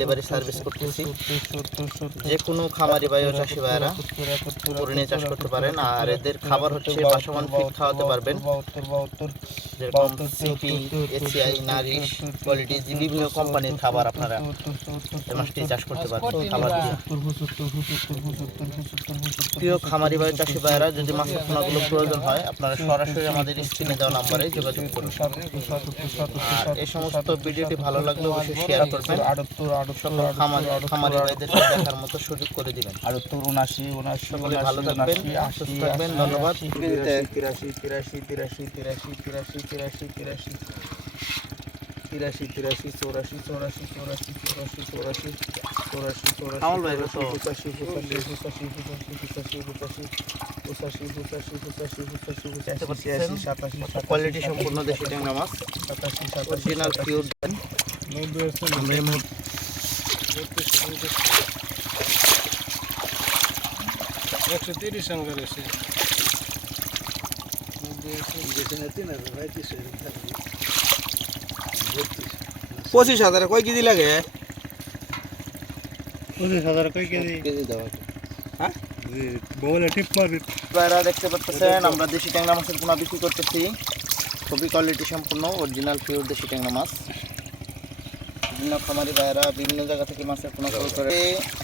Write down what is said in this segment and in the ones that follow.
Delivery service করতেছি। যে কোনো খামারি ভাই ও চাষি ভাইয়েরা করে চাষ করতে পারেন, আর এদের খাবার হচ্ছে বাসমান ফিট খাওয়াতে পারবেন। যেরকম সিপি এসিআই নারিশ, কোয়ালিটি বিভিন্ন কোম্পানির খাবার আপনারা মাছটি চাষ করতে পারবেন, খাবার দিয়ে। প্রিয় খামারি ভাই চাষি ভাইয়েরা, যদি মাছের পোনাগুলো প্রয়োজন হয়, আপনারা সরাসরি আমাদের স্ক্রিনে দেওয়া নাম্বারে যোগাযোগ করুন। এই সমস্ত ভিডিওটি ভালো লাগলে অবশ্যই শেয়ার করবেন। সকল খামারি খামারি আটাত্তর, দেখার মতো সুযোগ করে দিবেন আটাত্তর, উনআশি, উনআশি, সকলে ভালো থাকবেন, সুস্থ থাকবেন, ধন্যবাদ। তিরাশি, তিরাশি, তিরাশি, তিরাশি, তিরাশি, তিরাশি, তিরাশি, তিরাশি, তিরাশি, চৌরাশি, চৌরাশি, চৌরাশি, চৌরাশি, চৌরাশি, চৌরাশি, চৌরাশি, পঁচাশি, পঁচাশি, পঁচাশি, পঁচাশি, পঁচাশি, পঁচাশি, পঁচাশি, পঁচাশি, পঁচাশি, পঁচাশি, পঁচাশি, সাতাশি, কোয়ালিটি সম্পূর্ণ দেশি ট্যাংরা মাছ সাতাশি, সাতাশি, পিওর আমরা এই মুহূর্তে একশো তিরিশ আঙ্গার এসে। পঁচিশ হাজার কয় কেজি লাগে? পঁচিশ হাজার কয় কেজি? কেজি দেওয়া হ্যাঁ? দেখতে পাচ্ছেন আমরা দেশি ট্যাংরা মাছের পোনা বিক্রি করতেছি। খুবই কোয়ালিটি সম্পূর্ণ অরিজিনাল পিওর দেশি ট্যাংরা মাছ। বিভিন্ন খামারি ভাইয়েরা বিভিন্ন জায়গা থেকে মাছের পোনা ক্রয় করে।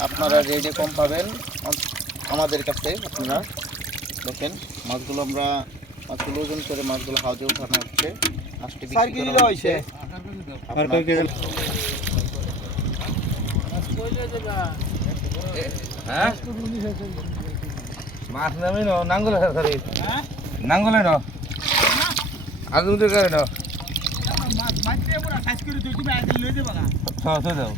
আপনারা রেডে কম পাবেন। আমাদের কাছে আপনারা দেখেন মাছগুলো আমরা মাছগুলো ওজন করে মাছগুলো হাউজে উঠানো হচ্ছে। মাছটি হ্যাঁ? মাছ নামি ন নাঙ্গলে ধরে নাঙ্গলে ন। করে हा तो जाऊ.